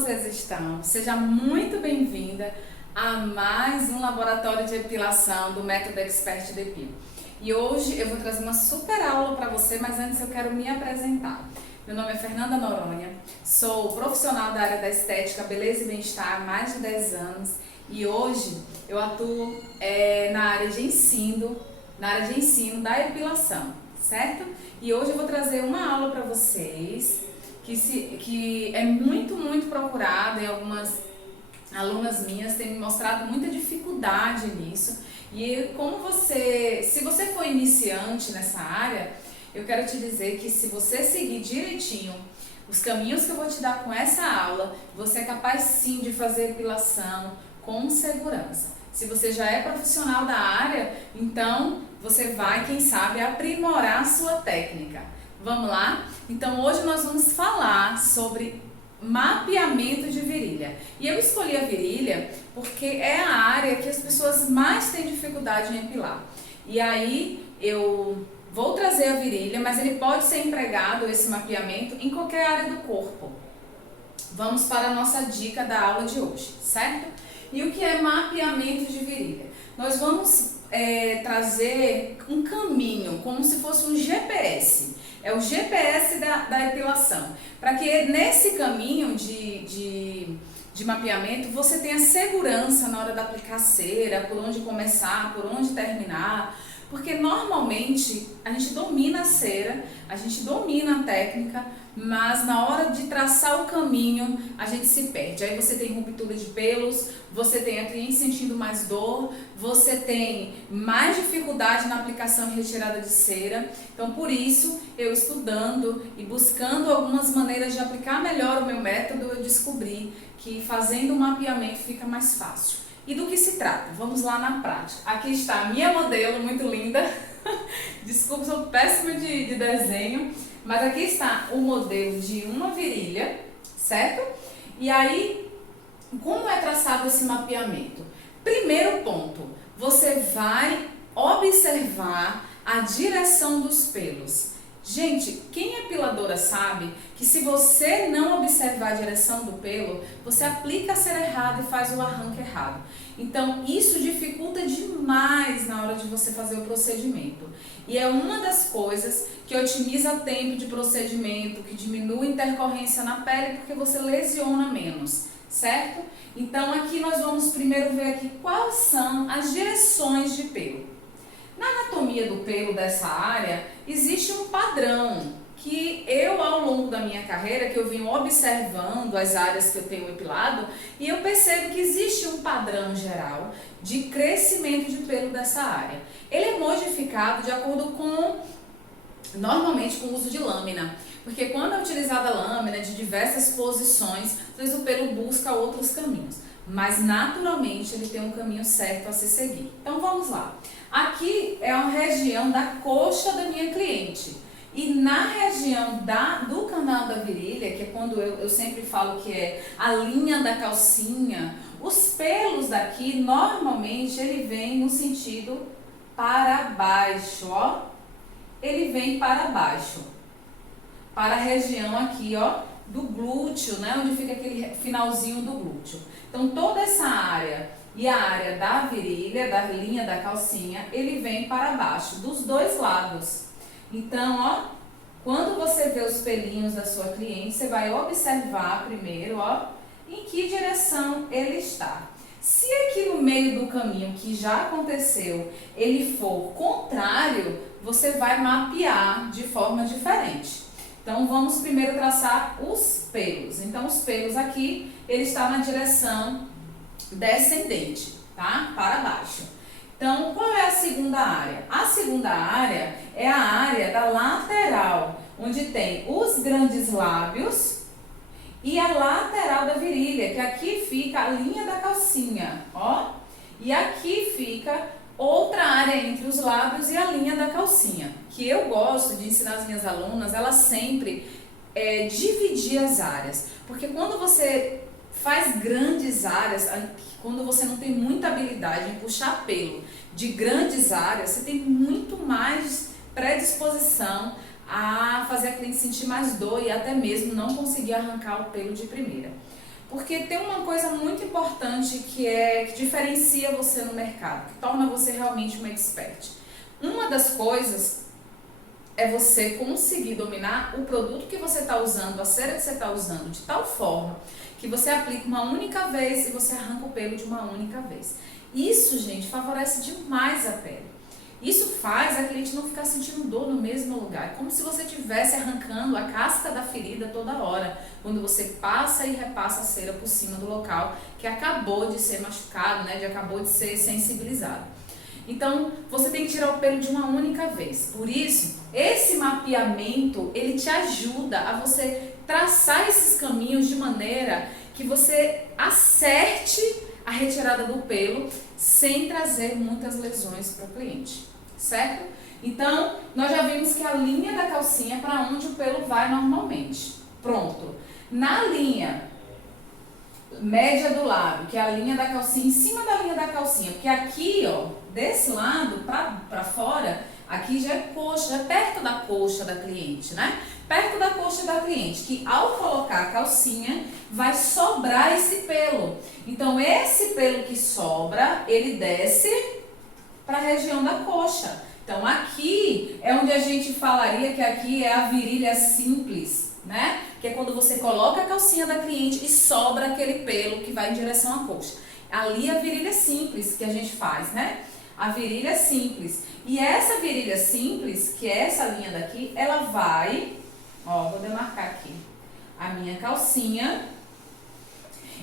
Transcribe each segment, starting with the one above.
vocês estão? Seja muito bem-vinda a mais um laboratório de depilação do Método Expert Depil. E hoje eu vou trazer uma super aula para você, mas antes eu quero me apresentar. Meu nome é Fernanda Noronha, sou profissional da área da estética, beleza e bem-estar há mais de 10 anos e hoje eu atuo na área de ensino da depilação, certo? E hoje eu vou trazer uma aula para vocês que é muito procurada e algumas alunas minhas têm me mostrado muita dificuldade nisso. E se você for iniciante nessa área, eu quero te dizer que se você seguir direitinho os caminhos que eu vou te dar com essa aula, você é capaz sim de fazer depilação com segurança. Se você já é profissional da área, então você vai, quem sabe, aprimorar a sua técnica. Vamos lá? Então hoje nós vamos falar sobre mapeamento de virilha. E eu escolhi a virilha porque é a área que as pessoas mais têm dificuldade em epilar. E aí eu vou trazer a virilha, mas ele pode ser empregado, esse mapeamento, em qualquer área do corpo. Vamos para a nossa dica da aula de hoje, certo? E o que é mapeamento de virilha? Nós vamos trazer um caminho, como se fosse um GPS. É o GPS da depilação. Para que nesse caminho de mapeamento você tenha segurança na hora de aplicar cera, por onde começar, por onde terminar. Porque normalmente a gente domina a cera, a gente domina a técnica, mas na hora de traçar o caminho a gente se perde. Aí você tem ruptura de pelos, você tem a cliente sentindo mais dor, você tem mais dificuldade na aplicação e retirada de cera. Então por isso, eu estudando e buscando algumas maneiras de aplicar melhor o meu método, eu descobri que fazendo o mapeamento fica mais fácil. E do que se trata? Vamos lá na prática. Aqui está a minha modelo, muito linda. Desculpa, sou péssima de desenho. Mas aqui está o modelo de uma virilha, certo? E aí, como é traçado esse mapeamento? Primeiro ponto, você vai observar a direção dos pelos. Gente, quem é epiladora sabe que se você não observar a direção do pelo, você aplica a cera errada e faz o arranque errado. Então, isso dificulta demais na hora de você fazer o procedimento. E é uma das coisas que otimiza tempo de procedimento, que diminui a intercorrência na pele, porque você lesiona menos, certo? Então, aqui nós vamos primeiro ver aqui quais são as direções de pelo. Na anatomia do pelo dessa área, existe um padrão que eu, ao longo da minha carreira, que eu venho observando as áreas que eu tenho epilado, e eu percebo que existe um padrão geral de crescimento de pelo dessa área. Ele é modificado de acordo com, normalmente, com o uso de lâmina, porque quando é utilizada a lâmina de diversas posições, às vezes o pelo busca outros caminhos. Mas naturalmente ele tem um caminho certo a se seguir. Então vamos lá. Aqui é a região da coxa da minha cliente. E na região do canal da virilha, que é quando eu sempre falo que é a linha da calcinha, os pelos daqui normalmente ele vem no sentido para baixo, ó. Ele vem para baixo. Para a região aqui, ó, do glúteo, né, onde fica aquele finalzinho do glúteo. Então toda essa área e a área da virilha, da linha da calcinha, ele vem para baixo, dos dois lados. Então, ó, quando você vê os pelinhos da sua cliente, você vai observar primeiro, ó, em que direção ele está. Se aqui no meio do caminho, que já aconteceu, ele for contrário, você vai mapear de forma diferente. Então, vamos primeiro traçar os pelos. Então, os pelos aqui, ele está na direção descendente, tá? Para baixo. Então, qual é a segunda área? A segunda área é a área da lateral, onde tem os grandes lábios e a lateral da virilha, que aqui fica a linha da calcinha, ó. E aqui fica outra área entre os lábios e a linha da calcinha, que eu gosto de ensinar as minhas alunas, elas sempre dividir as áreas, porque quando você faz grandes áreas, quando você não tem muita habilidade em puxar pelo de grandes áreas, você tem muito mais predisposição a fazer a cliente sentir mais dor e até mesmo não conseguir arrancar o pelo de primeira. Porque tem uma coisa muito importante que diferencia você no mercado, que torna você realmente um expert. Uma das coisas é você conseguir dominar o produto que você está usando, a cera que você está usando, de tal forma que você aplica uma única vez e você arranca o pelo de uma única vez. Isso, gente, favorece demais a pele. Isso faz a cliente não ficar sentindo dor no mesmo lugar. É como se você estivesse arrancando a casca da ferida toda hora, quando você passa e repassa a cera por cima do local que acabou de ser machucado, né? Acabou de ser sensibilizado. Então, você tem que tirar o pelo de uma única vez. Por isso, esse mapeamento, ele te ajuda a você traçar esses caminhos de maneira que você acerte a retirada do pelo sem trazer muitas lesões para o cliente, certo? Então, nós já vimos que a linha da calcinha é para onde o pelo vai normalmente. Pronto. Na linha média do lábio, que é a linha da calcinha, em cima da linha da calcinha, porque aqui, ó, desse lado para fora, aqui já é coxa, já é perto da coxa da cliente, né? Perto da coxa da cliente, que ao colocar a calcinha, vai sobrar esse pelo. Então, esse pelo que sobra, ele desce para a região da coxa. Então, aqui é onde a gente falaria que aqui é a virilha simples, né? Que é quando você coloca a calcinha da cliente e sobra aquele pelo que vai em direção à coxa. Ali é a virilha simples que a gente faz, né? A virilha simples. E essa virilha simples, que é essa linha daqui, ela vai... Ó, vou demarcar aqui a minha calcinha.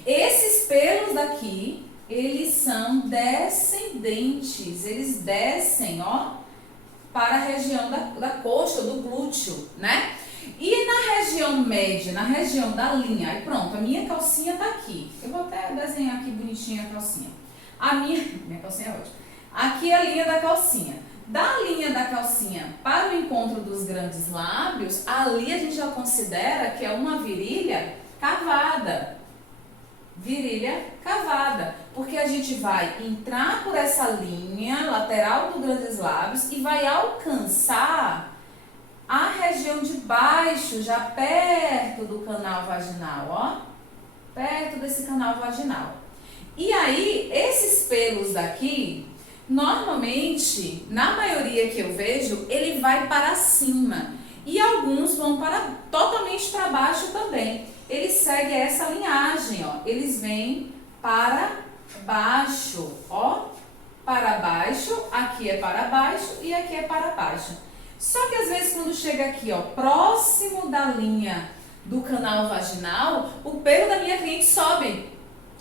Esses pelos daqui, eles são descendentes. Eles descem, ó, para a região da coxa, do glúteo, né? E na região média, na região da linha, aí pronto, a minha calcinha tá aqui. Eu vou até desenhar aqui bonitinha a calcinha. Minha calcinha é ótima. Aqui é a linha da calcinha. Da linha da calcinha para o encontro dos grandes lábios, ali a gente já considera que é uma virilha cavada. Virilha cavada. Porque a gente vai entrar por essa linha lateral dos grandes lábios e vai alcançar a região de baixo, já perto do canal vaginal, ó. Perto desse canal vaginal. E aí, esses pelos daqui... Normalmente, na maioria que eu vejo, ele vai para cima e alguns vão totalmente para baixo também. Ele segue essa linhagem, ó. Eles vêm para baixo, ó. Para baixo, aqui é para baixo e aqui é para baixo. Só que às vezes quando chega aqui, ó, próximo da linha do canal vaginal, o pelo da minha cliente sobe.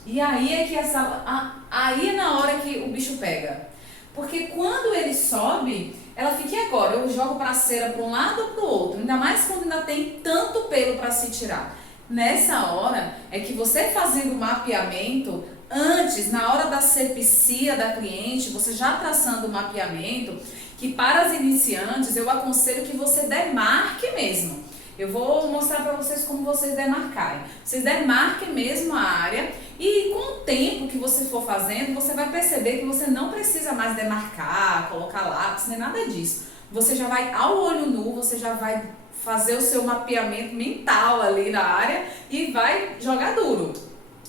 E aí é que aí é na hora que o bicho pega. Porque quando ele sobe, ela fica, e agora? Eu jogo para a cera para um lado ou para o outro? Ainda mais quando ainda tem tanto pelo para se tirar. Nessa hora, é que você fazendo o mapeamento, antes, na hora da asepsia da cliente, você já traçando o mapeamento, que para as iniciantes, eu aconselho que você demarque mesmo. Eu vou mostrar para vocês como vocês demarcarem. Vocês demarquem mesmo a área e com o tempo que você for fazendo, você vai perceber que você não precisa mais demarcar, colocar lápis, nem nada disso. Você já vai ao olho nu, você já vai fazer o seu mapeamento mental ali na área e vai jogar duro,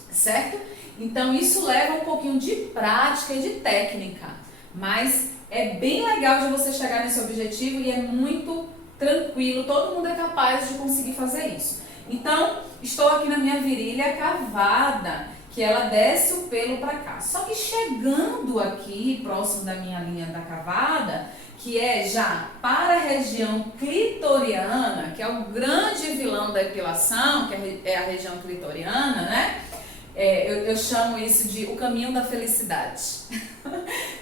certo? Então isso leva um pouquinho de prática e de técnica, mas é bem legal de você chegar nesse objetivo e é muito tranquilo, todo mundo é capaz de conseguir fazer isso. Então, estou aqui na minha virilha cavada, que ela desce o pelo para cá. Só que chegando aqui, próximo da minha linha da cavada, que é já para a região clitoriana, que é o grande vilão da epilação, que é a região clitoriana, né? Eu chamo isso de o caminho da felicidade.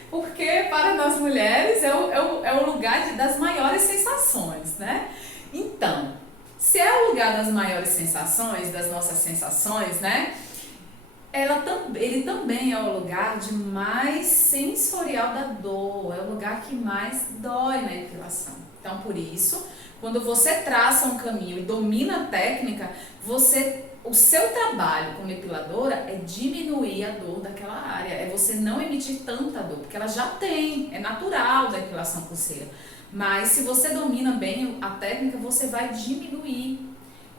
Porque para nós mulheres é o lugar das maiores sensações, né? Então, se é o lugar das maiores sensações, das nossas sensações, né? Ele também é o lugar de mais sensorial da dor, é o lugar que mais dói na epilação. Então, por isso, quando você traça um caminho e domina a técnica, o seu trabalho como epiladora é diminuir a dor daquela área, é você não emitir tanta dor, porque ela já tem, é natural da epilação com cera. Mas se você domina bem a técnica, você vai diminuir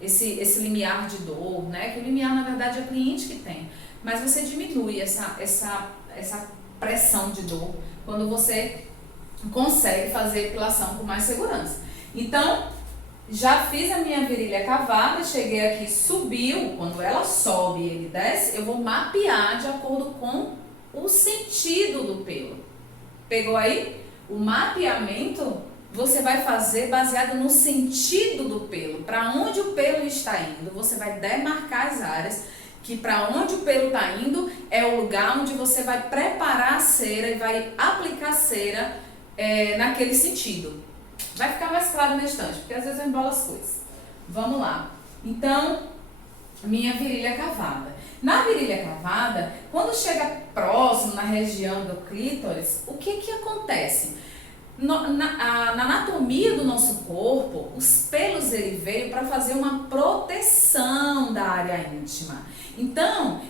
esse limiar de dor, né? Que o limiar, na verdade, é o cliente que tem. Mas você diminui essa pressão de dor quando você consegue fazer epilação com mais segurança. Então, já fiz a minha virilha cavada, cheguei aqui, subiu. Quando ela sobe e ele desce, eu vou mapear de acordo com o sentido do pelo. Pegou aí? O mapeamento você vai fazer baseado no sentido do pelo. Para onde o pelo está indo, você vai demarcar as áreas que para onde o pelo está indo é o lugar onde você vai preparar a cera e vai aplicar a cera naquele sentido. Vai ficar mais claro na estante, porque às vezes eu embolo as coisas. Vamos lá. Então, minha virilha cavada. Na virilha cavada, quando chega próximo na região do clítoris, o que acontece? Na anatomia do nosso corpo, os pelos ele veio para fazer uma proteção da área íntima. Então,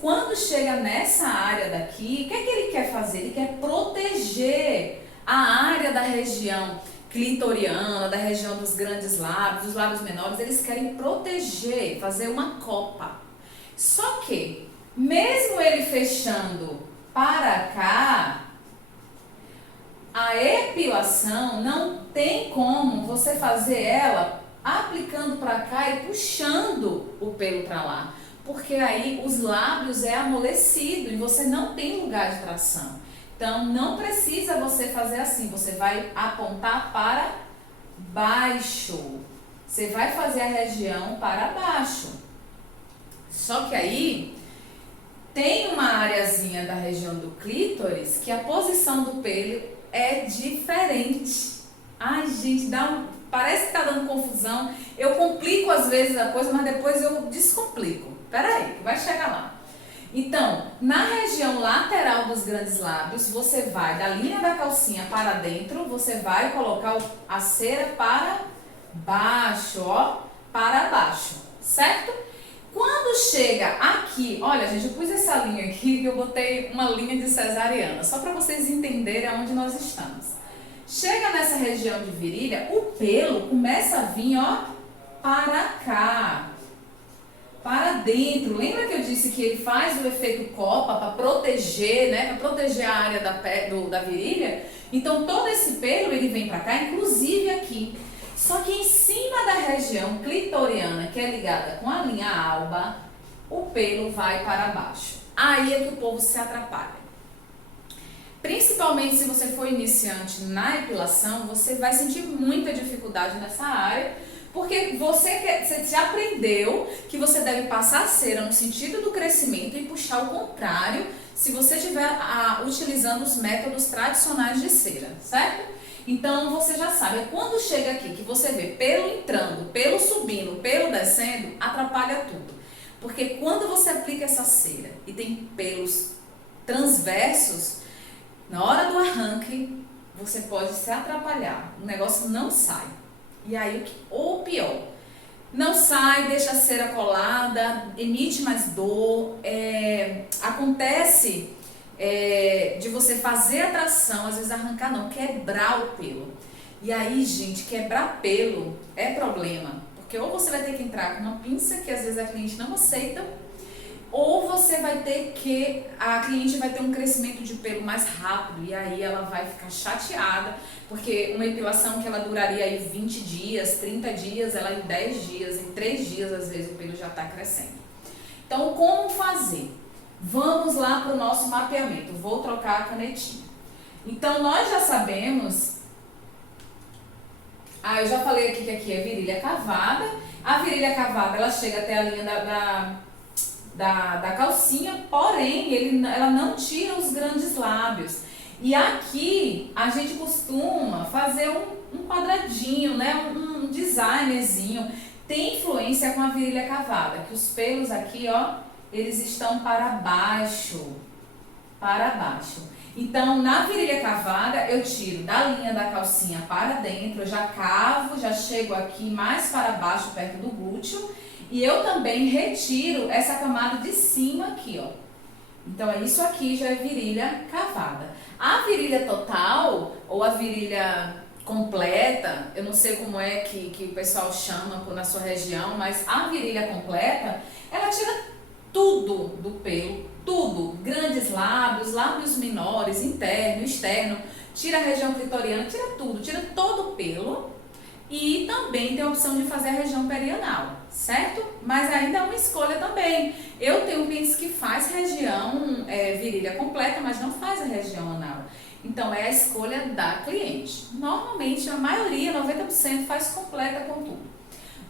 quando chega nessa área daqui, o que ele quer fazer? Ele quer proteger a área da região clitoriana, da região dos grandes lábios, dos lábios menores. Eles querem proteger, fazer uma copa. Só que, mesmo ele fechando para cá, a epilação não tem como você fazer ela aplicando para cá e puxando o pelo para lá, porque aí os lábios é amolecido e você não tem lugar de tração. Então não precisa você fazer assim, você vai apontar para baixo, você vai fazer a região para baixo. Só que aí tem uma areazinha da região do clítoris que a posição do pelo é diferente. Ai, gente, parece que tá dando confusão. Eu complico às vezes a coisa, mas depois eu descomplico. Peraí, que vai chegar lá. Então, na região lateral dos grandes lábios, você vai da linha da calcinha para dentro, você vai colocar a cera para baixo, ó, para baixo, certo? Quando chega aqui, olha gente, eu pus essa linha aqui que eu botei uma linha de cesariana, só para vocês entenderem aonde nós estamos. Chega nessa região de virilha, o pelo começa a vir, ó, para cá, para dentro. Lembra que eu disse que ele faz o efeito copa para proteger, né, para proteger a área da virilha? Então todo esse pelo ele vem para cá, inclusive aqui. Só que em cima da região clitoriana, que é ligada com a linha alba, o pelo vai para baixo. Aí é que o povo se atrapalha. Principalmente se você for iniciante na epilação, você vai sentir muita dificuldade nessa área, porque você já aprendeu que você deve passar a cera no sentido do crescimento e puxar o contrário se você estiver utilizando os métodos tradicionais de cera, certo? Então você já sabe, quando chega aqui que você vê pelo entrando, pelo subindo, pelo descendo, atrapalha tudo. Porque quando você aplica essa cera e tem pelos transversos, na hora do arranque, você pode se atrapalhar, o negócio não sai. E aí, ou pior, não sai, deixa a cera colada, emite mais dor, acontece de você fazer a tração, às vezes arrancar não, quebrar o pelo. E aí, gente, quebrar pelo é problema, porque ou você vai ter que entrar com uma pinça, que às vezes a cliente não aceita, ou você vai ter que, a cliente vai ter um crescimento de pelo mais rápido, e aí ela vai ficar chateada, porque uma epilação que ela duraria aí 20 dias, 30 dias, ela em 10 dias, em 3 dias, às vezes o pelo já está crescendo. Então, como fazer? Vamos lá para o nosso mapeamento. Vou trocar a canetinha. Então, nós já sabemos... eu já falei aqui que aqui é virilha cavada. A virilha cavada, ela chega até a linha da calcinha, porém, ela não tira os grandes lábios. E aqui, a gente costuma fazer um quadradinho, né? Um designerzinho. Tem influência com a virilha cavada, que os pelos aqui, ó, eles estão para baixo, Então, na virilha cavada, eu tiro da linha da calcinha para dentro, eu já cavo, já chego aqui mais para baixo, perto do glúteo, e eu também retiro essa camada de cima aqui, ó. Então, isso aqui já é virilha cavada. A virilha total, ou a virilha completa, eu não sei como é que o pessoal chama na sua região, mas a virilha completa, ela tira tudo do pelo, tudo, grandes lábios, lábios menores, interno, externo, tira a região clitoriana, tira tudo, tira todo o pelo. E também tem a opção de fazer a região perianal, certo? Mas ainda é uma escolha também. Eu tenho clientes que faz região virilha completa, mas não faz a região anal. Então é a escolha da cliente. Normalmente a maioria, 90%, faz completa com tudo.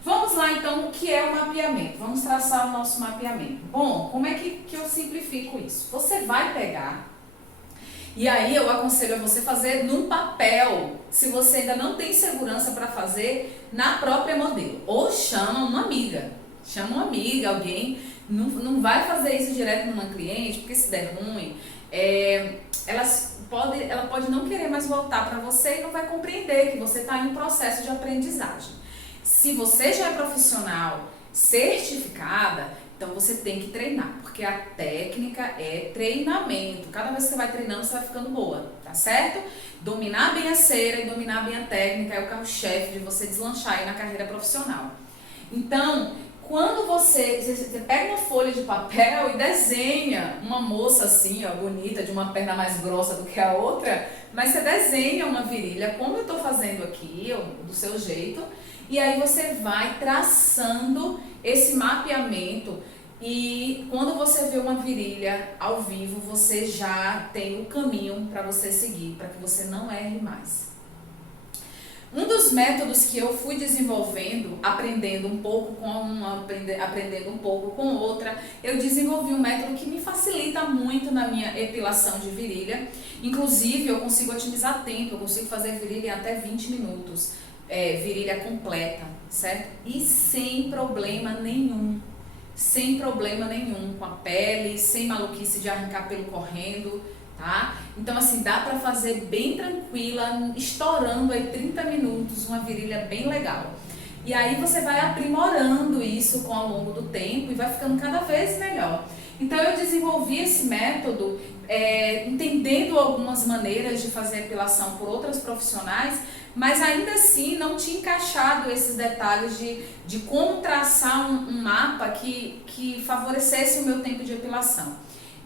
Vamos lá então, o que é o mapeamento? Vamos traçar o nosso mapeamento. Bom, como é que eu simplifico isso? Você vai pegar, e aí eu aconselho a você fazer num papel, se você ainda não tem segurança para fazer na própria modelo. Ou chama uma amiga, alguém, não vai fazer isso direto numa cliente, porque se der ruim, ela pode não querer mais voltar para você e não vai compreender que você está em um processo de aprendizagem. Se você já é profissional certificada, então você tem que treinar, porque a técnica é treinamento. Cada vez que você vai treinando, você vai ficando boa, tá certo? Dominar bem a cera e dominar bem a técnica é o carro-chefe de você deslanchar aí na carreira profissional. Então, quando você pega uma folha de papel e desenha uma moça assim, ó, bonita, de uma perna mais grossa do que a outra, mas você desenha uma virilha, como eu estou fazendo aqui, do seu jeito, e aí você vai traçando esse mapeamento. E quando você vê uma virilha ao vivo, você já tem o caminho para você seguir, para que você não erre mais. Um dos métodos que eu fui desenvolvendo, aprendendo um pouco com uma, aprendendo um pouco com outra, eu desenvolvi um método que me facilita muito na minha epilação de virilha. Inclusive, eu consigo otimizar tempo, eu consigo fazer virilha em até 20 minutos, virilha completa, certo? E sem problema nenhum. Sem problema nenhum com a pele, sem maluquice de arrancar pelo correndo, tá? Então assim, dá pra fazer bem tranquila, estourando aí 30 minutos, uma virilha bem legal. E aí você vai aprimorando isso ao longo do tempo e vai ficando cada vez melhor. Então eu desenvolvi esse método entendendo algumas maneiras de fazer epilação por outras profissionais, mas ainda assim não tinha encaixado esses detalhes de como traçar um mapa que favorecesse o meu tempo de epilação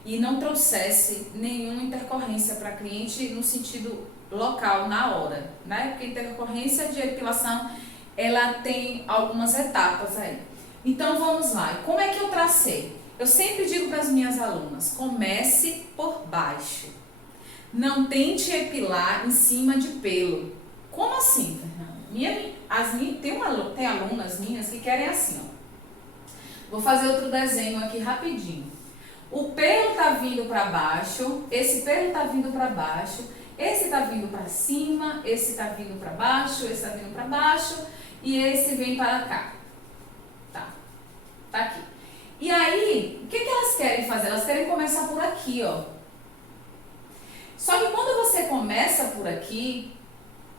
e não trouxesse nenhuma intercorrência para a cliente no sentido local, na hora, né? Porque intercorrência de epilação, ela tem algumas etapas aí. Então vamos lá, como é que eu tracei? Eu sempre digo para as minhas alunas, comece por baixo. Não tente epilar em cima de pelo. Como assim, Fernanda? Tem alunas minhas que querem assim, ó. Vou fazer outro desenho aqui rapidinho. O pelo tá vindo para baixo, esse pelo tá vindo para baixo, esse tá vindo para cima, esse tá vindo para baixo, esse tá vindo para baixo e esse vem para cá. Tá aqui. E aí, o que elas querem fazer? Elas querem começar por aqui, ó. Só que quando você começa por aqui,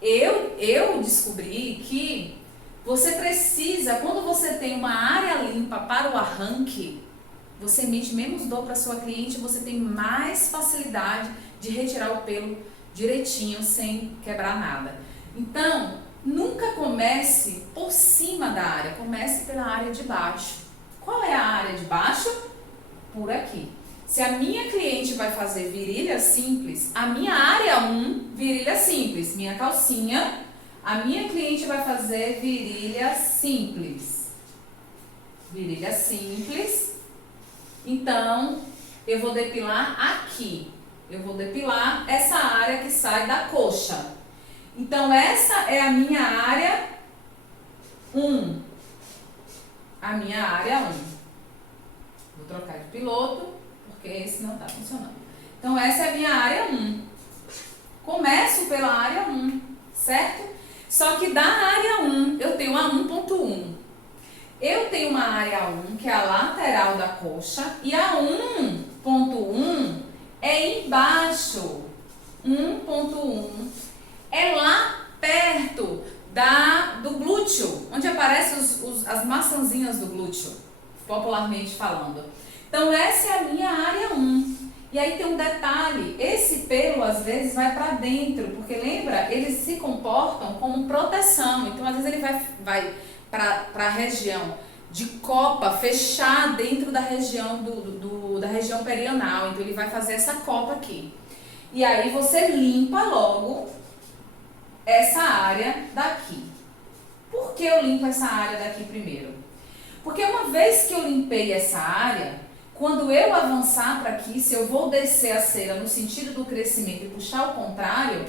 eu descobri que você precisa, quando você tem uma área limpa para o arranque, você emite menos dor para sua cliente, você tem mais facilidade de retirar o pelo direitinho, sem quebrar nada. Então, nunca comece por cima da área, comece pela área de baixo. Qual é a área de baixo? Por aqui. Se a minha cliente vai fazer virilha simples, a minha área 1, virilha simples. Minha calcinha, a minha cliente vai fazer virilha simples. Virilha simples. Então, eu vou depilar aqui. Eu vou depilar essa área que sai da coxa. Então, essa é a minha área 1. A minha área 1. Vou trocar de piloto, porque esse não está funcionando. Então, essa é a minha área 1. Começo pela área 1, certo? Só que da área 1, eu tenho a 1.1. Eu tenho uma área 1, que é a lateral da coxa, e a 1.1 é embaixo. 1.1 é lá perto do glúteo, onde aparecem as maçãzinhas do glúteo, popularmente falando. Então, essa é a minha área 1. E aí tem um detalhe, esse pelo às vezes vai para dentro, porque lembra, eles se comportam como proteção, então às vezes ele vai para a região de copa, fechar dentro da região da região perianal, então ele vai fazer essa copa aqui. E aí você limpa logo essa área daqui. Por que eu limpo essa área daqui primeiro? Porque uma vez que eu limpei essa área, quando eu avançar para aqui, se eu vou descer a cera no sentido do crescimento e puxar ao contrário,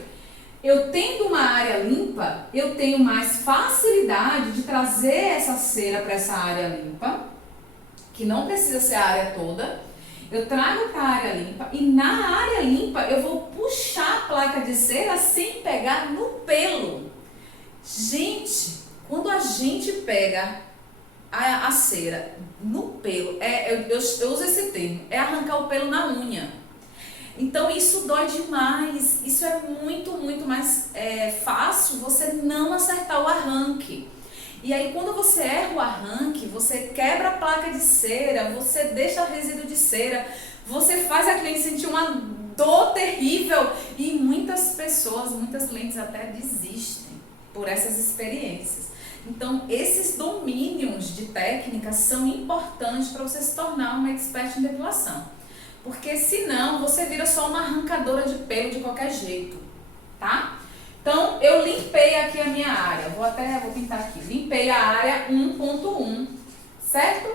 eu tendo uma área limpa, eu tenho mais facilidade de trazer essa cera para essa área limpa, que não precisa ser a área toda. Eu trago para a área limpa e na área limpa eu vou puxar a placa de cera sem pegar no pelo. Gente, quando a gente pega a cera no pelo, eu uso esse termo, é arrancar o pelo na unha. Então isso dói demais, isso é muito mais fácil você não acertar o arranque. E aí quando você erra o arranque, você quebra a placa de cera, você deixa resíduo de cera, você faz a cliente sentir uma dor terrível e muitas pessoas, muitas clientes até desistem por essas experiências. Então esses domínios de técnica são importantes para você se tornar uma expert em depilação. Porque senão você vira só uma arrancadora de pelo de qualquer jeito, tá? Então, eu limpei aqui a minha área, vou pintar aqui, limpei a área 1.1, certo?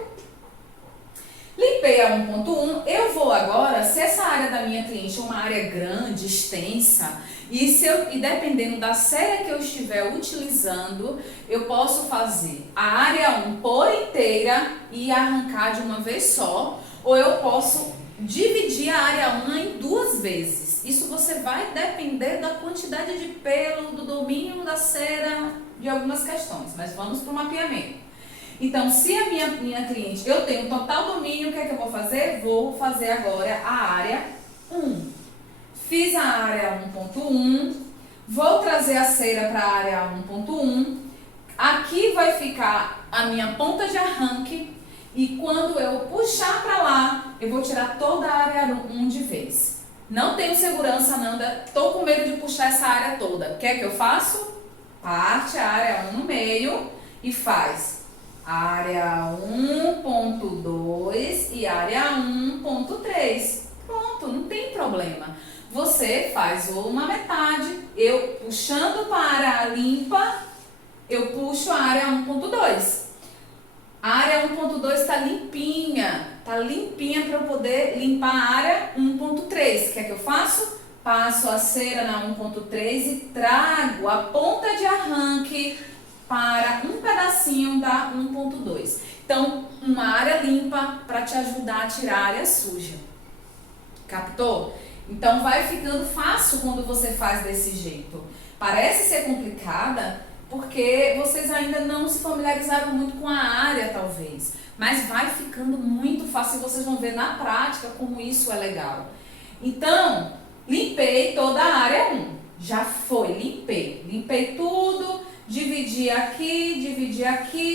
Limpei a 1.1, eu vou agora, se essa área da minha cliente é uma área grande, extensa, e dependendo da cera que eu estiver utilizando, eu posso fazer a área 1 por inteira e arrancar de uma vez só, ou eu posso dividir a área 1 em 2 vezes. Isso você vai depender da quantidade de pelo, do domínio da cera, de algumas questões, mas vamos para o mapeamento. Então, se a minha cliente, eu tenho total domínio, o que é que eu vou fazer? Vou fazer agora a área 1. Fiz a área 1.1, vou trazer a cera para a área 1.1, aqui vai ficar a minha ponta de arranque, e quando eu puxar para lá, eu vou tirar toda a área 1 de vez. Não tenho segurança, Nanda, tô com medo de puxar essa área toda. O que é que eu faço? Parte a área 1 no meio e faz área 1.2 e área 1.3. Pronto, não tem problema. Você faz uma metade, eu puxando para a área limpa, eu puxo a área 1.2. A área 1.2 está limpinha para eu poder limpar a área 1.3. O que é que eu faço? Passo a cera na 1.3 e trago a ponta de arranque para um pedacinho da 1.2. Então, uma área limpa para te ajudar a tirar a área suja. Captou? Então, vai ficando fácil quando você faz desse jeito. Parece ser complicada, porque vocês ainda não se familiarizaram muito com a área, talvez. Mas vai ficando muito fácil e vocês vão ver na prática como isso é legal. Então, limpei toda a área 1. Já foi, limpei. Limpei tudo, dividi aqui,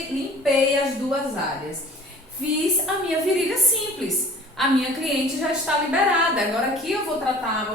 limpei as 2 áreas. Fiz a minha virilha simples. A minha cliente já está liberada. Agora aqui eu vou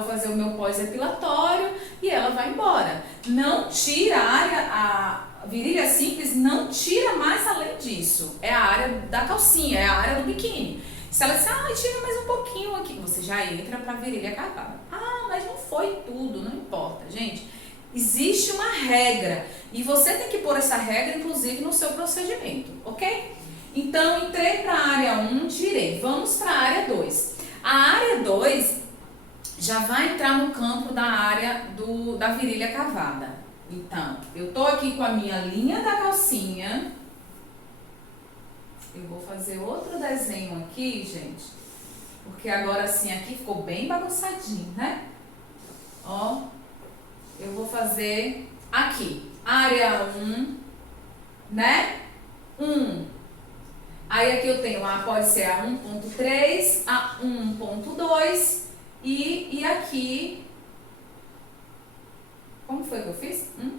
fazer o meu pós-epilatório e ela vai embora. Não tira a virilha simples, não tira mais além disso. É a área da calcinha, é a área do biquíni. Se ela disser, tira mais um pouquinho aqui, você já entra para a virilha cavada. Mas não foi tudo, não importa, gente. Existe uma regra e você tem que pôr essa regra, inclusive, no seu procedimento, ok? Então, entrei para a área 1, tirei. Vamos para a área 2. A área 2 já vai entrar no campo da área da virilha cavada. Então, eu tô aqui com a minha linha da calcinha. Eu vou fazer outro desenho aqui, gente. Porque agora assim, aqui ficou bem bagunçadinho, né? Ó, eu vou fazer aqui, área 1, né? 1. Aí aqui eu tenho, pode ser a 1.3, a 1.2 e aqui, como foi que eu fiz? 1.3,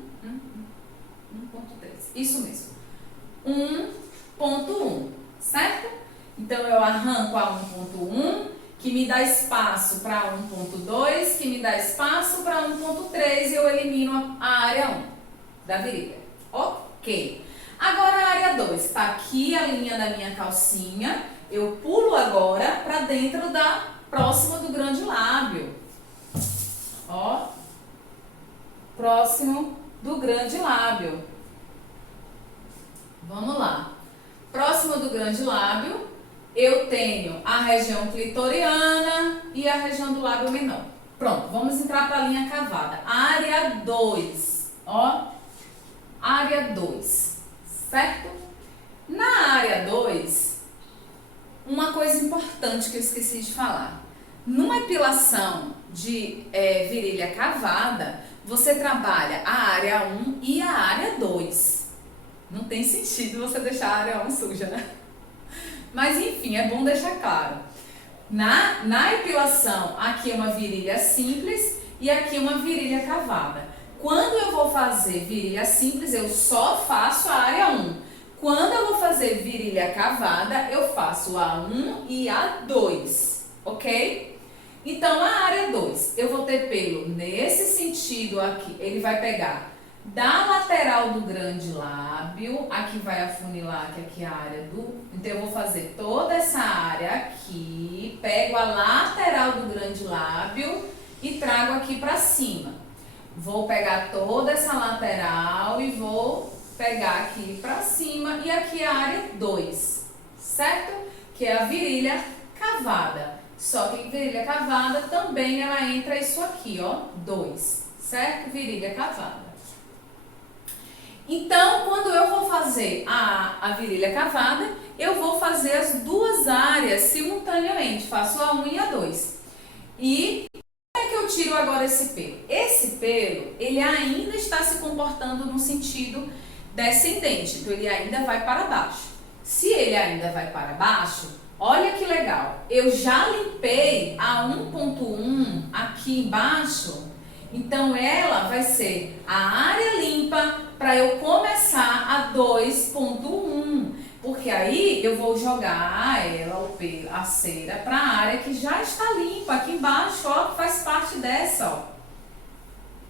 isso mesmo, 1.1, certo? Então eu arranco a 1.1, que me dá espaço para 1.2, que me dá espaço para 1.3 e eu elimino a área 1 da virilha. Ok. Agora a área 2, está aqui a linha da minha calcinha, eu pulo agora para dentro da próxima do grande lábio. Ó, próximo do grande lábio. Vamos lá. Próximo do grande lábio, eu tenho a região clitoriana e a região do lábio menor. Pronto, vamos entrar para a linha cavada. Área 2, ó, área 2, certo? Na área 2, uma coisa importante que eu esqueci de falar. Numa epilação de virilha cavada, você trabalha a área 1 e a área 2. Não tem sentido você deixar a área 1 suja, né? Mas enfim, é bom deixar claro. Na epilação, aqui é uma virilha simples e aqui é uma virilha cavada. Quando eu vou fazer virilha simples, eu só faço a área 1. Quando eu vou fazer virilha cavada, eu faço a 1 e a 2, ok? Então, a área 2, eu vou ter pelo nesse sentido aqui, ele vai pegar da lateral do grande lábio, aqui vai afunilar, que aqui é a área do... Então, eu vou fazer toda essa área aqui, pego a lateral do grande lábio e trago aqui pra cima. Vou pegar toda essa lateral e vou pegar aqui pra cima e aqui é a área 2, certo? Que é a virilha cavada. Só que em virilha cavada também ela entra isso aqui, ó, 2, certo? Virilha cavada. Então, quando eu vou fazer a virilha cavada, eu vou fazer as duas áreas simultaneamente. Faço a 1 e a 2. E como é que eu tiro agora esse pelo? Esse pelo, ele ainda está se comportando no sentido descendente. Então, ele ainda vai para baixo. Se ele ainda vai para baixo, olha que legal. Eu já limpei a 1.1 aqui embaixo. Então, ela vai ser a área limpa para eu começar a 2.1, porque aí eu vou jogar a cera para a área que já está limpa, aqui embaixo, ó, que faz parte dessa, ó.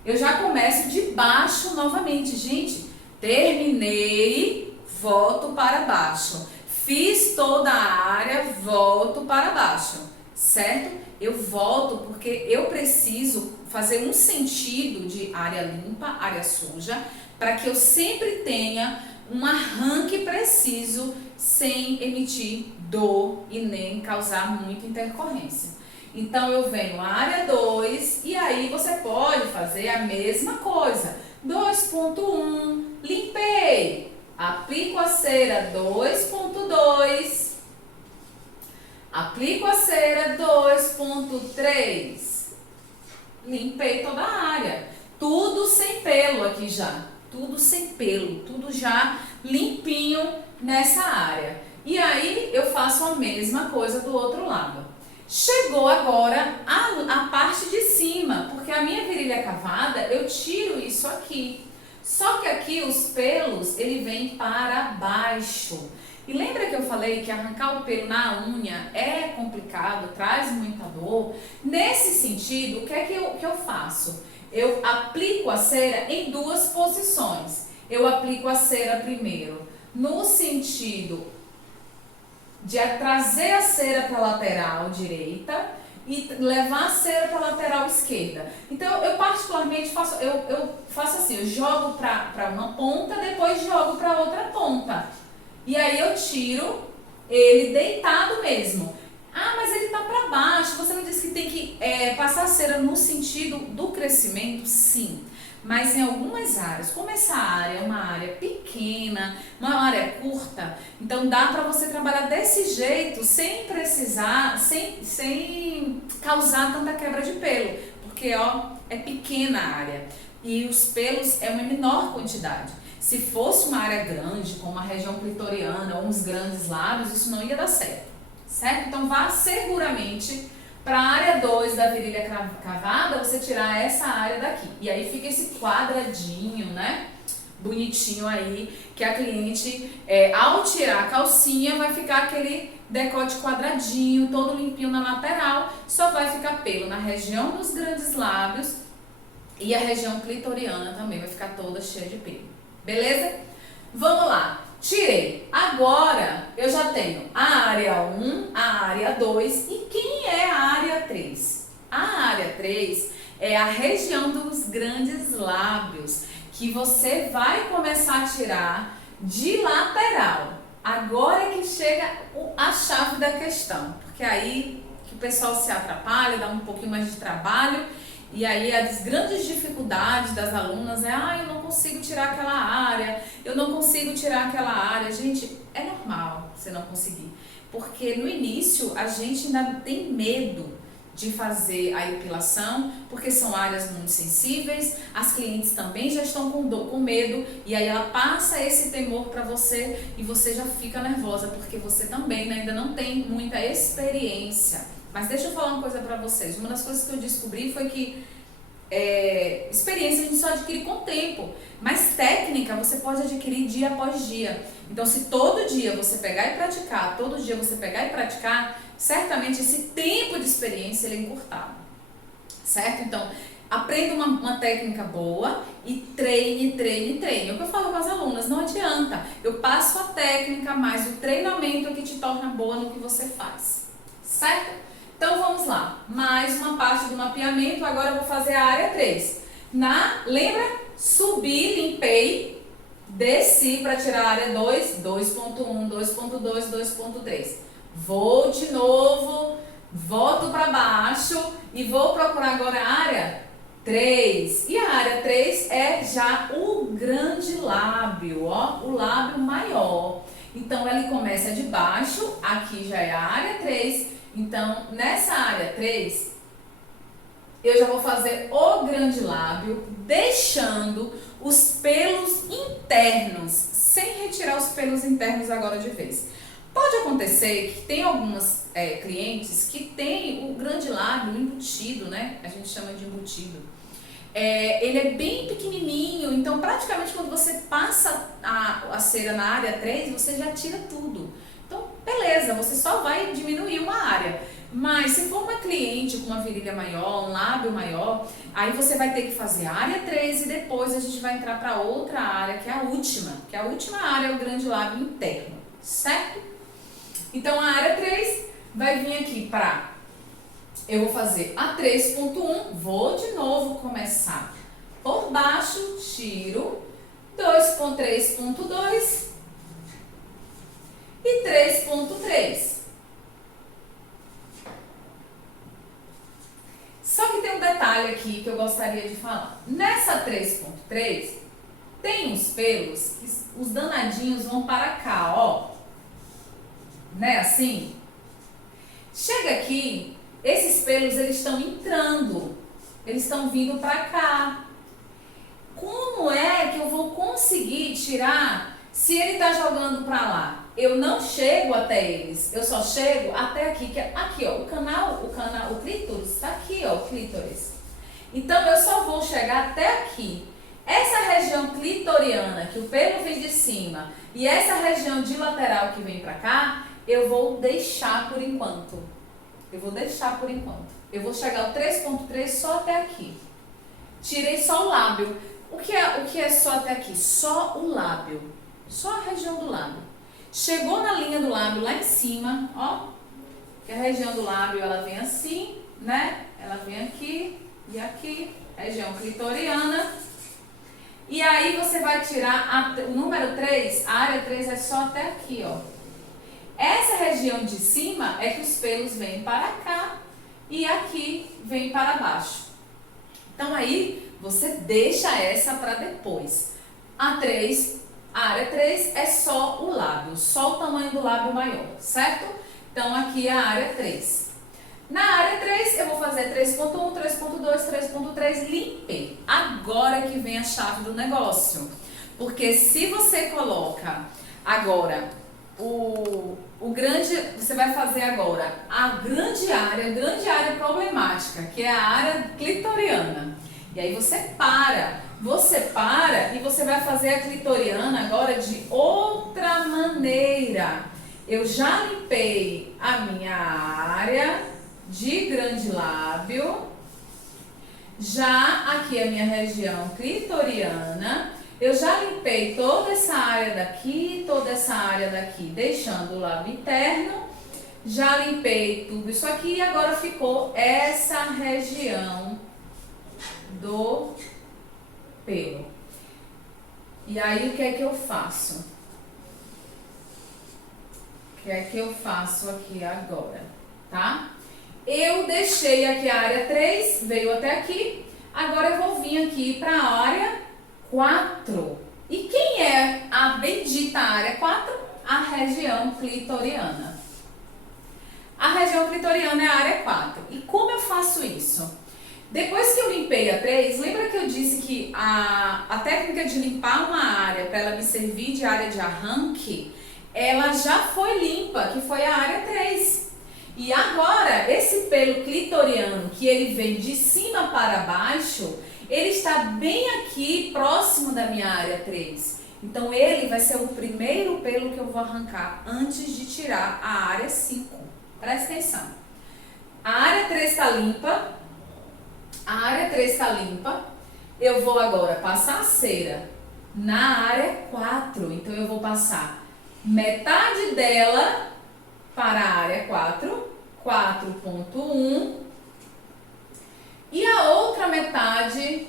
Eu já começo de baixo novamente, gente. Terminei, volto para baixo. Fiz toda a área, volto para baixo, certo? Eu volto porque eu preciso fazer um sentido de área limpa, área suja, para que eu sempre tenha um arranque preciso sem emitir dor e nem causar muita intercorrência. Então, eu venho a área 2 e aí você pode fazer a mesma coisa. 2.1, limpei, aplico a cera 2.2, aplico a cera 2.3, limpei toda a área. Tudo sem pelo aqui já. Tudo sem pelo, tudo já limpinho nessa área. E aí eu faço a mesma coisa do outro lado. Chegou agora a parte de cima, porque a minha virilha cavada, eu tiro isso aqui. Só que aqui os pelos, ele vem para baixo. E lembra que eu falei que arrancar o pelo na unha é complicado, traz muita dor? Nesse sentido, o que é que eu faço? Eu aplico a cera em duas posições. Eu aplico a cera primeiro no sentido de trazer a cera para a lateral direita e levar a cera para a lateral esquerda. Então, eu particularmente faço, eu faço assim, eu jogo para uma ponta, depois jogo para outra ponta. E aí eu tiro ele deitado mesmo. Ah, mas ele tá para baixo. Você não disse que tem que passar a cera no sentido do crescimento? Sim. Mas em algumas áreas, como essa área é uma área pequena, uma área curta, então dá para você trabalhar desse jeito, sem precisar, sem causar tanta quebra de pelo. Porque, ó, é pequena a área. E os pelos é uma menor quantidade. Se fosse uma área grande, como a região clitoriana ou uns grandes lábios, isso não ia dar certo. Certo? Então, vá seguramente para a área 2 da virilha cavada, você tirar essa área daqui. E aí fica esse quadradinho, né? bonitinho aí, que a cliente, ao tirar a calcinha, vai ficar aquele decote quadradinho, todo limpinho na lateral, só vai ficar pelo na região dos grandes lábios e a região clitoriana também vai ficar toda cheia de pelo. Beleza? Vamos lá. Tirei. Agora eu já tenho a área 1, a área 2 e quem é a área 3? A área 3 é a região dos grandes lábios, que você vai começar a tirar de lateral. Agora é que chega a chave da questão, porque aí que o pessoal se atrapalha, dá um pouquinho mais de trabalho, e aí as grandes dificuldades das alunas é, eu não consigo tirar aquela área, eu não consigo tirar aquela área. Gente, é normal você não conseguir, porque no início a gente ainda tem medo de fazer a epilação, porque são áreas muito sensíveis, as clientes também já estão com medo, e aí ela passa esse temor para você e você já fica nervosa, porque você também ainda não tem muita experiência. Mas deixa eu falar uma coisa para vocês, uma das coisas que eu descobri foi que experiência a gente só adquire com o tempo, mas técnica você pode adquirir dia após dia. Então se todo dia você pegar e praticar, todo dia você pegar e praticar, certamente esse tempo de experiência ele é encurtado, certo? Então aprenda uma técnica boa e treine, treine, treine. É o que eu falo com as alunas, não adianta, eu passo a técnica, mas o treinamento é que te torna boa no que você faz, certo? Então vamos lá, mais uma parte do mapeamento, agora eu vou fazer a área 3. Lembra? Subi, limpei, desci para tirar a área 2, 2.1, 2.2, 2.3. Vou de novo, volto para baixo e vou procurar agora a área 3. E a área 3 é já o grande lábio, ó, o lábio maior. Então ele começa de baixo, aqui já é a área 3. Então, nessa área 3, eu já vou fazer o grande lábio, deixando os pelos internos, sem retirar os pelos internos agora de vez. Pode acontecer que tem algumas clientes que tem o grande lábio embutido, né? A gente chama de embutido. Ele é bem pequenininho, então praticamente quando você passa a cera na área 3, você já tira tudo. Então, beleza, você só vai diminuir uma área. Mas se for uma cliente com uma virilha maior, um lábio maior, aí você vai ter que fazer a área 3 e depois a gente vai entrar para outra área, que é a última área é o grande lábio interno, certo? Então, a área 3 vai vir aqui para... Eu vou fazer a 3.1, vou de novo começar por baixo, tiro, 2.3.2 e 3.3. Só que tem um detalhe aqui que eu gostaria de falar. Nessa 3.3, tem uns pelos que os danadinhos vão para cá, ó. Né, assim? Chega aqui, esses pelos eles estão entrando, eles estão vindo para cá. Como é que eu vou conseguir tirar se ele está jogando para lá? Eu não chego até eles, eu só chego até aqui, que é aqui, ó, o clítoris está aqui, ó, o clítoris. Então eu só vou chegar até aqui. Essa região clitoriana, que o pelo vem de cima, e essa região de lateral que vem para cá, eu vou deixar por enquanto. Eu vou chegar ao 3.3 só até aqui. Tirei só o lábio. O que é só até aqui? Só o lábio. Só a região do lábio. Chegou na linha do lábio lá em cima, ó. Que a região do lábio, ela vem assim, né? Ela vem aqui e aqui. Região clitoriana. E aí você vai tirar o número 3, a área 3 é só até aqui, ó. Essa região de cima é que os pelos vêm para cá e aqui vem para baixo. Então aí você deixa essa para depois. A área 3 é só o lábio, só o tamanho do lábio maior, certo? Então aqui é a área 3. Na área 3 eu vou fazer 3.1, 3.2, 3.3, limpei. Agora que vem a chave do negócio. Porque se você coloca agora você vai fazer agora a grande área problemática, que é a área clitoriana. E aí você para e você vai fazer a clitoriana agora de outra maneira. Eu já limpei a minha área de grande lábio, já aqui a minha região clitoriana, eu já limpei toda essa área daqui, toda essa área daqui, deixando o lábio interno. Já limpei tudo isso aqui e agora ficou essa região do pelo. E aí o que é que eu faço? O que é que eu faço aqui agora, tá? Eu deixei aqui a área 3, veio até aqui. Agora eu vou vir aqui para a área 4. E quem é a bendita área 4? A região clitoriana. A região clitoriana é a área 4. E como eu faço isso? Depois que eu limpei a 3, lembra que eu disse que a técnica de limpar uma área para ela me servir de área de arranque, ela já foi limpa, que foi a área 3. E agora, esse pelo clitoriano, que ele vem de cima para baixo, ele está bem aqui, próximo da minha área 3. Então, ele vai ser o primeiro pelo que eu vou arrancar antes de tirar a área 5. Presta atenção. A área 3 está limpa. A área 3 está limpa. Eu vou agora passar a cera na área 4. Então, eu vou passar metade dela para a área 4, 4.1. E a outra metade,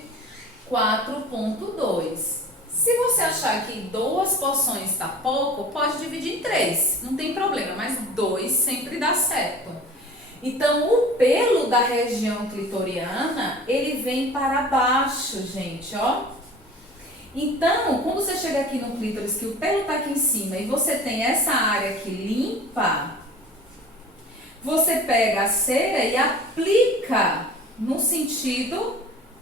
4.2. Se você achar que 2 porções está pouco, pode dividir em 3. Não tem problema, mas 2 sempre dá certo. Então, o pelo da região clitoriana, ele vem para baixo, gente, ó. Então, quando você chega aqui no clítoris, que o pelo está aqui em cima e você tem essa área aqui limpa, você pega a cera e aplica no sentido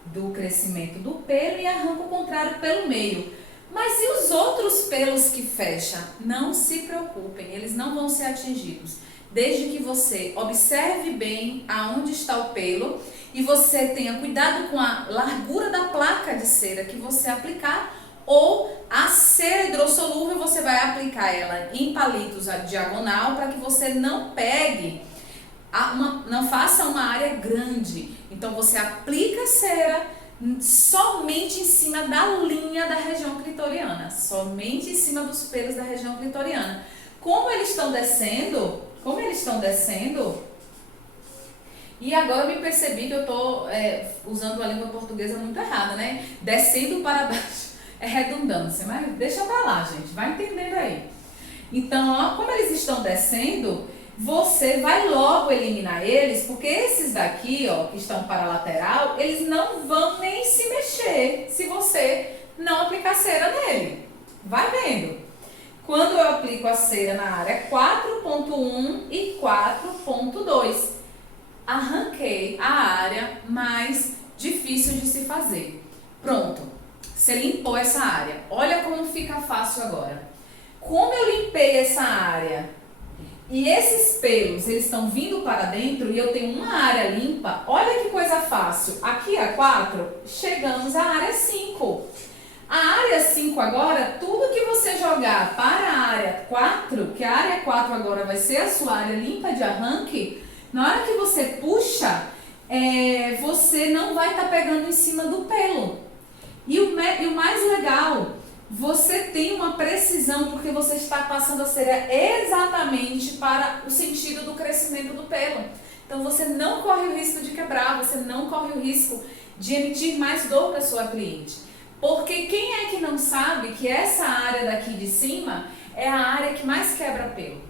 do crescimento do pelo e arranca o contrário pelo meio. Mas e os outros pelos que fecham? Não se preocupem, eles não vão ser atingidos. Desde que você observe bem aonde está o pelo e você tenha cuidado com a largura da placa de cera que você aplicar, ou a cera hidrossolúvel você vai aplicar ela em palitos à diagonal para que você não pegue, não faça uma área grande. Então você aplica a cera somente em cima da linha da região clitoriana, somente em cima dos pelos da região clitoriana. Como eles estão descendo, e agora eu me percebi que eu estou usando a língua portuguesa muito errada, né? Descendo para baixo é redundância, mas deixa pra lá, gente, vai entendendo aí. Então, ó, como eles estão descendo, você vai logo eliminar eles, porque esses daqui, ó, que estão para a lateral, eles não vão nem se mexer se você não aplicar cera nele. Vai vendo. Quando eu aplico a cera na área 4.1 e 4.2, arranquei a área mais difícil de se fazer. Pronto, você limpou essa área. Olha como fica fácil agora. Como eu limpei essa área e esses pelos, eles estão vindo para dentro e eu tenho uma área limpa, olha que coisa fácil. Aqui a 4, chegamos à área 5. A área 5 agora, tudo que você jogar para a área 4, que a área 4 agora vai ser a sua área limpa de arranque, na hora que você puxa, você não vai estar pegando em cima do pelo. E o mais legal, você tem uma precisão, porque você está passando a cera exatamente para o sentido do crescimento do pelo. Então você não corre o risco de quebrar, você não corre o risco de emitir mais dor para a sua cliente. Porque quem é que não sabe que essa área daqui de cima é a área que mais quebra pelo?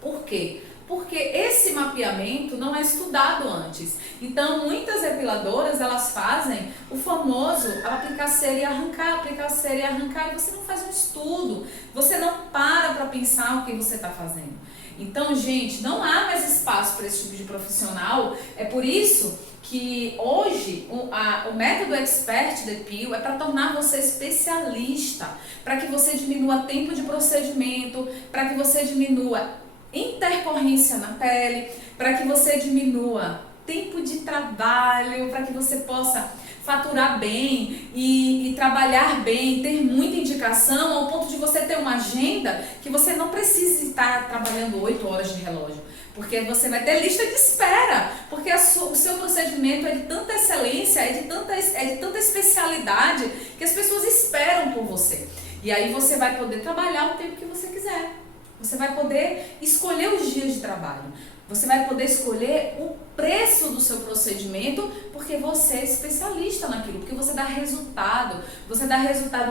Por quê? Porque esse mapeamento não é estudado antes. Então, muitas depiladoras, elas fazem o famoso aplicar cera e arrancar, aplicar cera e arrancar, e você não faz um estudo, você não para pensar o que você está fazendo. Então, gente, não há mais espaço para esse tipo de profissional. É por isso que hoje o método Expert Depil é para tornar você especialista, para que você diminua tempo de procedimento, para que você diminua intercorrência na pele, para que você diminua tempo de trabalho, para que você possa faturar bem e trabalhar bem, ter muita indicação, ao ponto de você ter uma agenda que você não precise estar trabalhando 8 horas de relógio, porque você vai ter lista de espera, porque o seu procedimento é de tanta excelência, é de tanta especialidade, que as pessoas esperam por você. E aí você vai poder trabalhar o tempo que você quiser. Você vai poder escolher os dias de trabalho. Você vai poder escolher o preço do seu procedimento, porque você é especialista naquilo, porque você dá resultado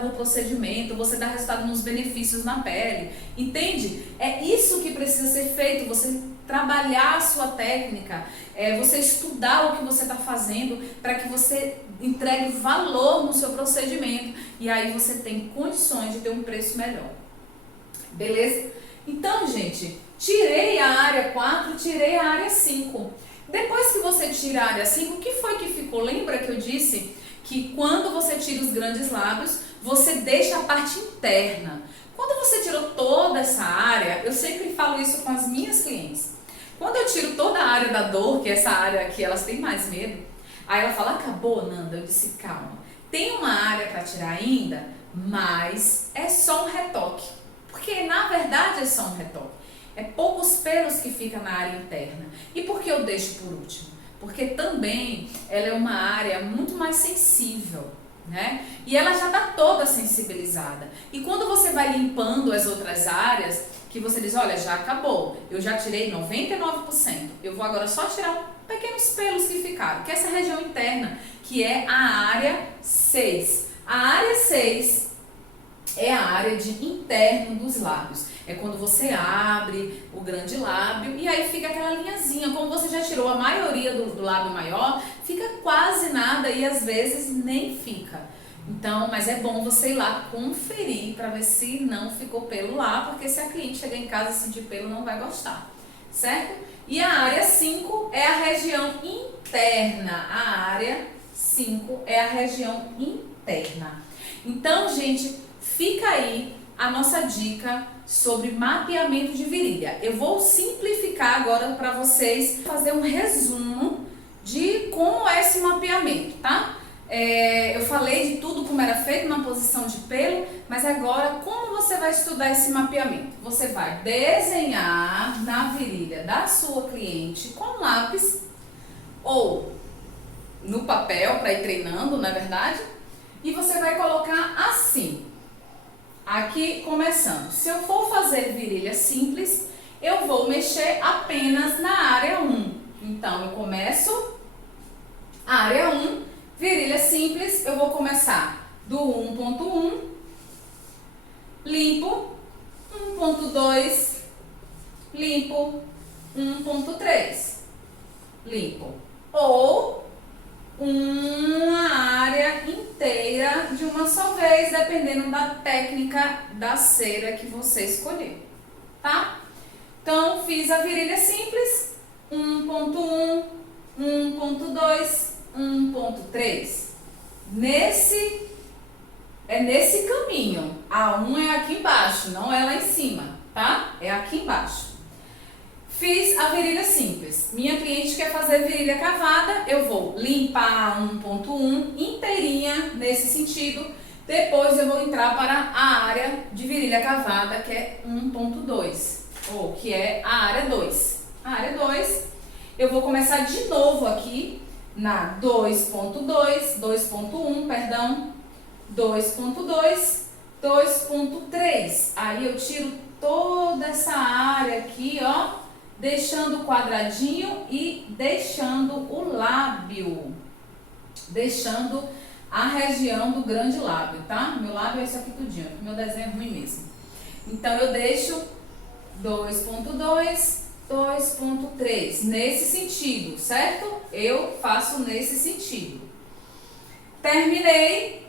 no procedimento, você dá resultado nos benefícios na pele, entende? É isso que precisa ser feito, você trabalhar a sua técnica, você estudar o que você está fazendo, para que você entregue valor no seu procedimento, e aí você tem condições de ter um preço melhor, beleza? Então, gente, tirei a área 4, tirei a área 5. Depois que você tira a área 5, o que foi que ficou? Lembra que eu disse que quando você tira os grandes lábios, você deixa a parte interna. Quando você tirou toda essa área, eu sempre falo isso com as minhas clientes. Quando eu tiro toda a área da dor, que é essa área aqui, elas têm mais medo. Aí ela fala, acabou, Nanda? Eu disse, calma. Tem uma área para tirar ainda, mas é só um retoque. Porque na verdade é só um retoque. É poucos pelos que ficam na área interna. E por que eu deixo por último? Porque também ela é uma área muito mais sensível, né? E ela já está toda sensibilizada. E quando você vai limpando as outras áreas, que você diz, olha, já acabou, eu já tirei 99%, eu vou agora só tirar pequenos pelos que ficaram, que é essa região interna, que é a área 6. A área 6 é a área de interno dos lábios. É quando você abre o grande lábio e aí fica aquela linhazinha. Como você já tirou a maioria do lábio maior, fica quase nada e às vezes nem fica. Então, mas é bom você ir lá conferir para ver se não ficou pelo lá, porque se a cliente chegar em casa e sentir pelo, não vai gostar, certo? E a área 5 é a região interna. A área 5 é a região interna. Então, gente, fica aí a nossa dica sobre mapeamento de virilha. Eu vou simplificar agora para vocês, fazer um resumo de como é esse mapeamento, tá? Eu falei de tudo como era feito na posição de pelo, mas agora como você vai estudar esse mapeamento? Você vai desenhar na virilha da sua cliente com lápis ou no papel para ir treinando, na verdade, e você vai colocar assim. Aqui começando, se eu for fazer virilha simples, eu vou mexer apenas na área 1. Então, eu começo a área 1, virilha simples, eu vou começar do 1.1, limpo, 1.2, limpo, 1.3, limpo. Ou uma área inteira de uma só vez, dependendo da técnica da cera que você escolher, tá? Então, fiz a virilha simples, 1.1, 1.2, 1.3. É nesse caminho. A 1 é aqui embaixo, não é lá em cima, tá? É aqui embaixo. Fiz a virilha simples. Minha cliente quer fazer virilha cavada, eu vou limpar a 1.1 inteirinha nesse sentido. Depois eu vou entrar para a área de virilha cavada, que é 1.2, ou que é a área 2. A área 2, eu vou começar de novo aqui na 2.2, 2.1, perdão, 2.2, 2.3. Aí eu tiro toda essa área aqui, ó, deixando o quadradinho e deixando o lábio, deixando a região do grande lábio, tá? Meu lábio é isso aqui tudinho, meu desenho é ruim mesmo. Então, eu deixo 2.2, 2.3, nesse sentido, certo? Eu faço nesse sentido. Terminei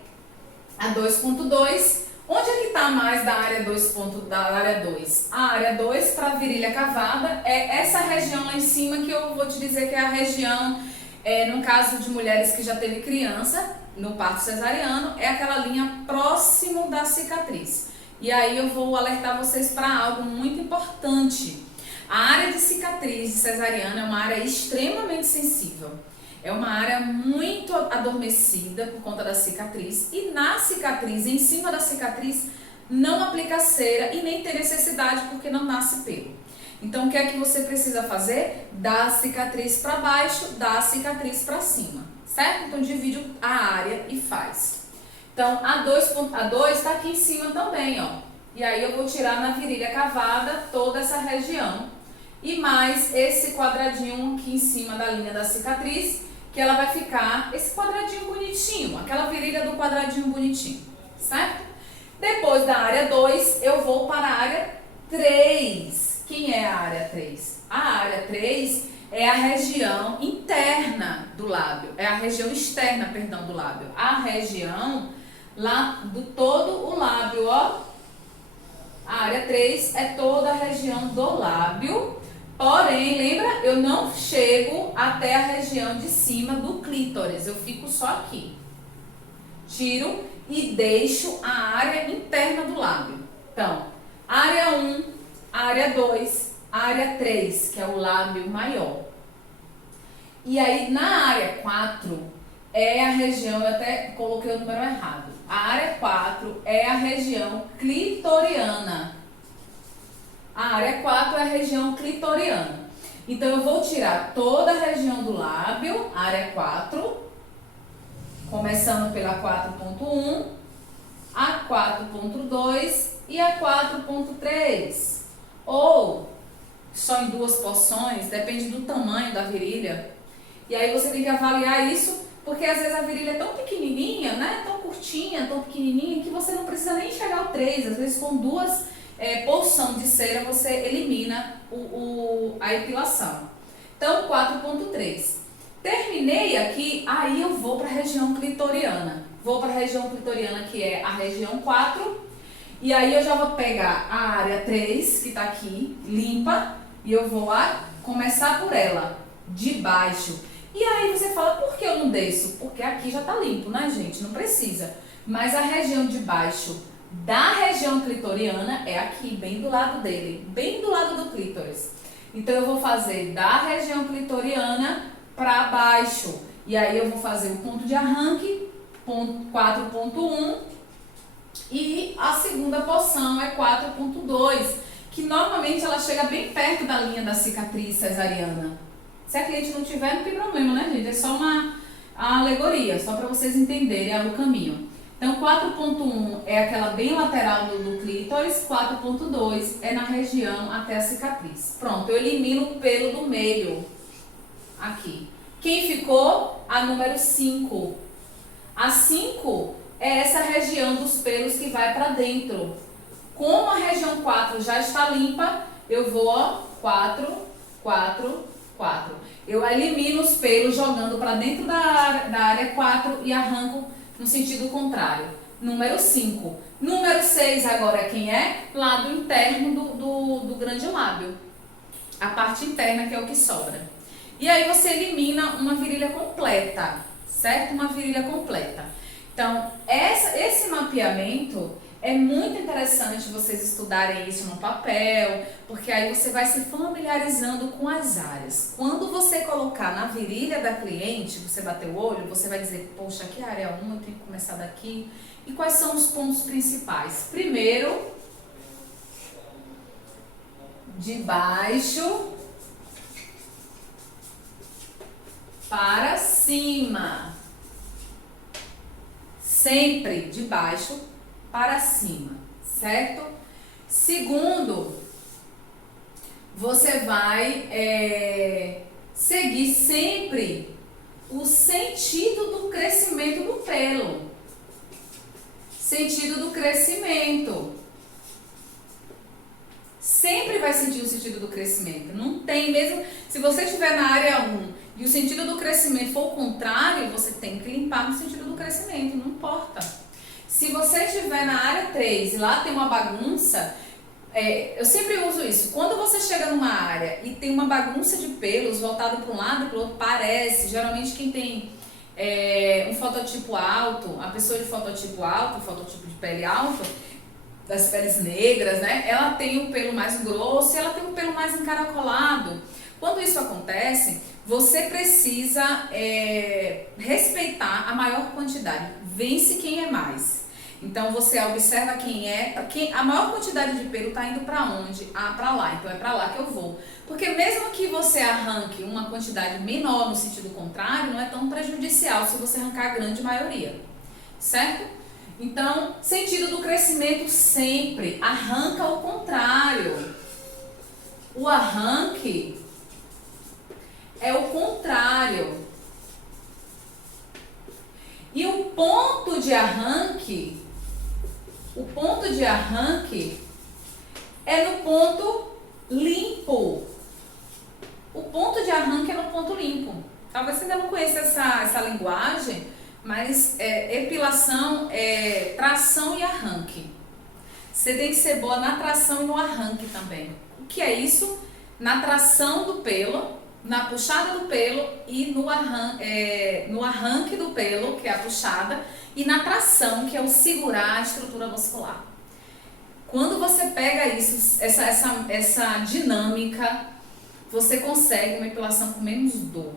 a 2.2. Onde é que está mais da área 2? Da área 2? A área 2 para virilha cavada é essa região lá em cima, que eu vou te dizer que é a região, no caso de mulheres que já teve criança, no parto cesariano, é aquela linha próximo da cicatriz. E aí eu vou alertar vocês para algo muito importante. A área de cicatriz de cesariana é uma área extremamente sensível. É uma área muito adormecida por conta da cicatriz. E na cicatriz, em cima da cicatriz, não aplica cera e nem tem necessidade porque não nasce pelo. Então, o que é que você precisa fazer? Dar a cicatriz para baixo, dar a cicatriz para cima, certo? Então, divide a área e faz. Então, a 2 está aqui em cima também, ó. E aí, eu vou tirar na virilha cavada toda essa região. E mais esse quadradinho aqui em cima da linha da cicatriz, que ela vai ficar esse quadradinho bonitinho, aquela virilha do quadradinho bonitinho, certo? Depois da área 2, eu vou para a área 3. Quem é a área 3? A área 3 é a região interna do lábio, é a região externa, perdão, do lábio. A região lá do todo o lábio, ó. A área 3 é toda a região do lábio, porém, lembra, eu não chego até a região de cima do clítoris, eu fico só aqui. Tiro e deixo a área interna do lábio. Então, área 1, área 2, área 3, que é o lábio maior. E aí, na área 4, é a região, eu até coloquei o número errado. A área 4 é a região clitoriana. A área 4 é a região clitoriana. Então, eu vou tirar toda a região do lábio, área 4, começando pela 4.1, a 4.2 e a 4.3. Ou só em 2 porções, depende do tamanho da virilha. E aí você tem que avaliar isso, porque às vezes a virilha é tão pequenininha, né? Tão curtinha, tão pequenininha, que você não precisa nem chegar ao 3. Às vezes com 2 porções de cera você elimina a epilação. Então 4.3. Terminei aqui, aí eu vou para a região clitoriana. Vou para a região clitoriana, que é a região 4. E aí eu já vou pegar a área 3, que tá aqui, limpa, e eu vou começar por ela, de baixo. E aí você fala, por que eu não desço? Porque aqui já tá limpo, né, gente? Não precisa. Mas a região de baixo da região clitoriana é aqui, bem do lado dele, bem do lado do clítoris. Então eu vou fazer da região clitoriana para baixo. E aí eu vou fazer o ponto de arranque, 4.1, e a segunda porção é 4.2, que normalmente ela chega bem perto da linha da cicatriz cesariana. Se a cliente não tiver, não tem problema, né, gente? É só uma alegoria, só para vocês entenderem o caminho. Então, 4.1 é aquela bem lateral do clítoris, 4.2 é na região até a cicatriz. Pronto, eu elimino o pelo do meio, aqui. Quem ficou? A número 5. A 5 é essa região dos pelos que vai para dentro. Como a região 4 já está limpa, eu vou, ó, 4, 4, 4. Eu elimino os pelos jogando para dentro da área 4 e arranco no sentido contrário. Número 5. Número 6 agora é quem é? Lado interno do grande lábio. A parte interna, que é o que sobra. E aí você elimina uma virilha completa, certo? Uma virilha completa. Então, esse mapeamento é muito interessante vocês estudarem isso no papel, porque aí você vai se familiarizando com as áreas. Quando você colocar na virilha da cliente, você bater o olho, você vai dizer, poxa, aqui é a área 1, eu tenho que começar daqui. E quais são os pontos principais? Primeiro, de baixo para cima. Sempre de baixo para cima, certo? Segundo, você vai seguir sempre o sentido do crescimento do pelo. Sentido do crescimento. Sempre vai sentir o sentido do crescimento. Não tem mesmo. Se você estiver na área 1 e o sentido do crescimento for o contrário, você tem que limpar no sentido do crescimento, não importa. Se você estiver na área 3 e lá tem uma bagunça, eu sempre uso isso. Quando você chega numa área e tem uma bagunça de pelos voltado para um lado e para o outro, parece, geralmente quem tem um fototipo alto, a pessoa de fototipo alto, fototipo de pele alto, das peles negras, né? Ela tem um pelo mais grosso e ela tem um pelo mais encaracolado. Quando isso acontece, você precisa respeitar a maior quantidade. Vence quem é mais. Então você observa a maior quantidade de pelo está indo para onde? Para lá. Então é para lá que eu vou. Porque mesmo que você arranque uma quantidade menor no sentido contrário, não é tão prejudicial se você arrancar a grande maioria, certo? Então, sentido do crescimento sempre arranca ao contrário. O arranque é o contrário. E o ponto de arranque é no ponto limpo. O ponto de arranque é no ponto limpo. Talvez você ainda não conheça essa linguagem, mas epilação é tração e arranque. Você tem que ser boa na tração e no arranque também. O que é isso? Na tração do pelo, na puxada do pelo e no arranque do pelo, que é a puxada, e na tração, que é o segurar a estrutura muscular. Quando você pega isso, essa dinâmica, você consegue uma epilação com menos dor.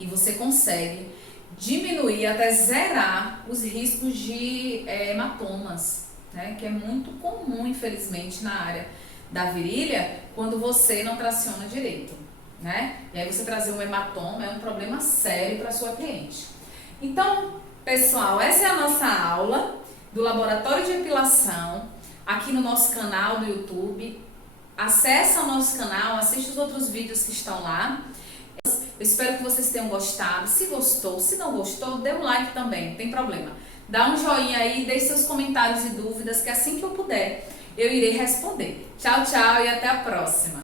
E você consegue diminuir até zerar os riscos de hematomas, né? Que é muito comum, infelizmente, na área da virilha, quando você não traciona direito, né? E aí você trazer um hematoma é um problema sério para sua cliente. Então, pessoal, essa é a nossa aula do Laboratório de Epilação, aqui no nosso canal do YouTube. Acesse o nosso canal, assiste os outros vídeos que estão lá. Eu espero que vocês tenham gostado. Se gostou, se não gostou, dê um like também, não tem problema. Dá um joinha aí, deixe seus comentários e dúvidas, que assim que eu puder, eu irei responder. Tchau, tchau e até a próxima.